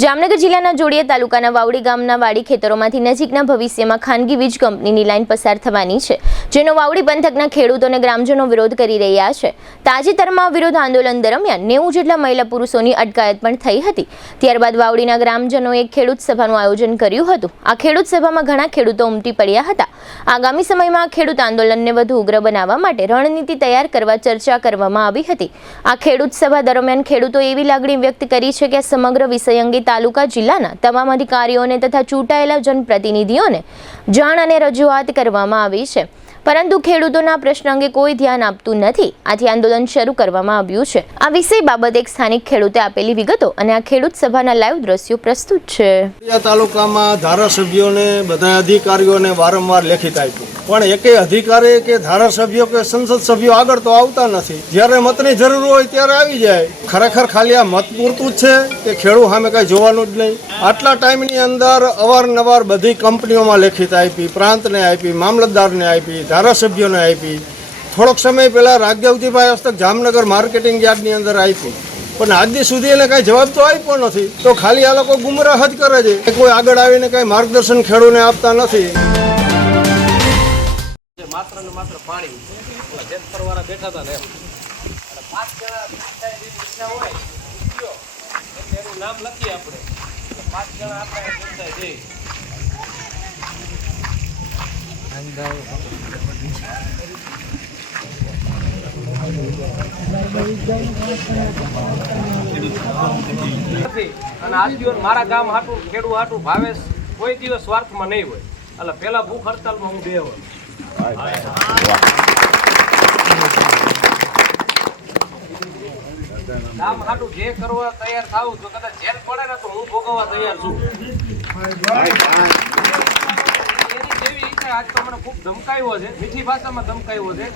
જામનગર જિલ્લાના જોડિયા તાલુકાના વાવડી ગામના વાડી ખેતરોમાંથી નજીકના ભવિષ્યમાં ખાનગી વીજ કંપનીની લાઇન પસાર થવાની છે, જેનો વાવડી પંથકના ખેડૂતો અને ગ્રામજનો વિરોધ કરી રહ્યા છે। તાજેતરમાં વિરોધ આંદોલન દરમિયાન 90 જેટલા મહિલા પુરુષોની અટકાયત પણ થઈ હતી। ત્યારબાદ વાવડીના ગ્રામજનોએ ખેડૂત સભાનું આયોજન કર્યું હતું। આ ખેડૂત સભામાં ઘણા ખેડૂતો ઉમટી પડ્યા હતા। આગામી સમયમાં ખેડૂત આંદોલનને વધુ ઉગ્ર બનાવવા માટે રણનીતિ તૈયાર કરવા ચર્ચા કરવામાં આવી હતી। આ ખેડૂત સભા દરમિયાન ખેડૂતોએ એવી લાગણી વ્યક્ત કરી છે કે સમગ્ર વિષય અંગે તાલુકા જિલ્લાના તમામ અધિકારીઓને તથા ચૂંટાયેલા જનપ્રતિનિધિઓને જાણ અને રજૂઆત કરવામાં આવી છે, પરંતુ ખેડૂતોના પ્રશ્ન અંગે કોઈ ધ્યાન આપતું નથી। આથી આંદોલન શરૂ કરવામાં આવ્યું છે। આ વિષય બાબતે એક સ્થાનિક ખેડૂતે આપેલી વિગતો અને આ ખેડૂત સભાના લાઈવ દ્રશ્યો પ્રસ્તુત છે। તાલુકામાં ધારાસભ્યોને બધા અધિકારીઓને વારંવાર લેખિત આપ્યું, પણ એકેય અધિકારી કે ધારાસભ્યો કે સંસદ સભ્યો આગળ તો આવતા નથી। જ્યારે મતની જરૂર હોય ત્યારે આવી જાય। ખરેખર ખાલી આ મત પૂરતું જ છે કે ખેડૂત સામે કાંઈ જોવાનું જ નહીં। આટલા ટાઈમની અંદર અવારનવાર બધી કંપનીઓમાં લેખિત આપી, પ્રાંતને આપી, મામલતદારને આપી, ધારાસભ્યોને આપી। થોડોક સમય પહેલાં રાઘવજીભાઈ હસ્તક જામનગર માર્કેટિંગ યાર્ડની અંદર આપી, પણ આજ સુધી એને કાંઈ જવાબ તો આપ્યો નથી। તો ખાલી આ લોકો ગુમરાહ જ કરે છે, કોઈ આગળ આવીને કાંઈ માર્ગદર્શન ખેડૂતને આપતા નથી। માત્ર ને માત્ર પાણી જેત પરવાળા બેઠા હતા ને એમ 5 જણા ઈચ્છા હોય એટલે એનું નામ લખીએ આપણે 5 જણા આપણે ચર્ચા જઈ અને આજ દિવસ મારા ગામ હાટું ખેડૂત હાટું ભાવેશ કોઈ દિવસ સ્વાર્થમાં નહીં હોય। એટલે પેલા ભૂખ હડતાલમાં હું બે હોય કામ હાટું જે કરવા તૈયાર થાવું તો કદાચ જેલ પડે ને તો હું ભોગવવા તૈયાર છું। એની જેવી ઈચ્છા આજ તો મને ખૂબ ધમકાવ્યો છે, મીઠી ભાષામાં ધમકાવ્યો છે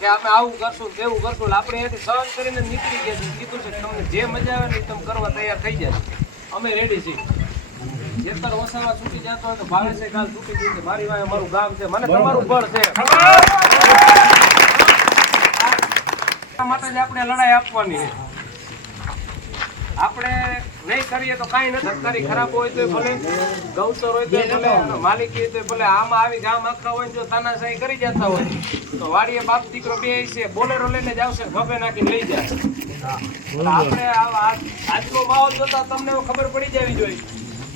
કે અમે આવું કરશું તેવું કરશું। આપણે એથી સહન કરીને નીકળી ગયા છીએ, કીધું છે તમને જે મજા આવે ને તમે કરવા તૈયાર થઈ જાય, અમે રેડી છીએ। જેતર વસાવા છૂટી જતો હોય તો ભાવેશે કાલ છૂટી જઈ છે, મારી વાય અમારું ગામ છે, મને તમારું બળ છે, માટે જ આપણે લડાઈ આપવાની છે। આપણે નહીં કરીએ તો કાંઈ નથી। સરકારી ખરાબ હોય તો ભલે, ગૌચર હોય તો ભલે, માલિકી હોય તો ભલે, આમાં આવી ગામ આખા હોય જો તાનાશાહી કરી જતા હોય તો વાડીએ બાપ દીકરો બે છે, બોલેરો લઈને જ આવશે, ખભે નાખીને લઈ જાય। આપણે આજનો માહોલ જોતા તમને ખબર પડી જવી જોઈએ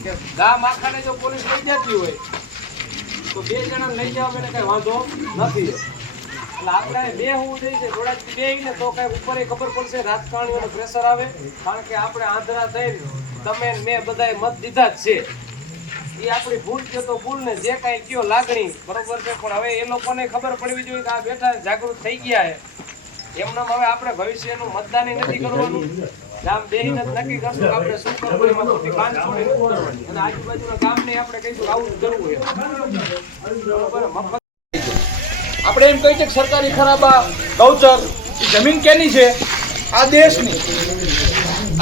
કે ગામ આખાને જો પોલીસ લઈ જતી હોય તો 2 જણા લઈ જવા મને કઈ વાંધો નથી। એટલે આપણે બે હોવું જોઈએ છે, જોડાથી બે ને તો કઈ ઉપર ખબર પડશે, રાજકારણીઓનું પ્રેશર આવે, કારણ કે આપણે આંધળા થઈને તમે મેં બધાએ મત દીધા જ છે। એ આપણી ભૂલ છે તો ભૂલ ને જે કાંઈ કયો લાગણી બરોબર છે, પણ હવે એ લોકોને ખબર પડવી જોઈએ કે આ બેઠા જાગૃત થઈ ગયા છે। એમનામ હવે આપણે ભવિષ્યનું મતદાન નથી કરવાનું, ગામ બેહીને જ નક્કી કરશું કે આપણે શું કરવું, એમાં ખોટી કાન છોડી નથી કરવાની। અને આજુબાજુના ગામને આપણે કહીશું આવું જ કરવું છે, બરોબર। મફત આપણે એમ કહીએ કે સરકારી ખરાબા ગૌચર જમીન કેની છે? આ દેશની।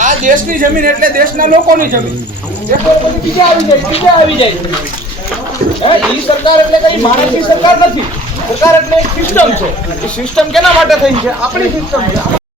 આ દેશની જમીન એટલે દેશના લોકોની જમીન। એક વાર પછી બીજા આવી જાય એ સરકાર એટલે કઈ માણસની સરકાર નથી। સરકાર એટલે એક સિસ્ટમ છે। એ સિસ્ટમ કેના માટે થઈ છે? આપણી સિસ્ટમ છે।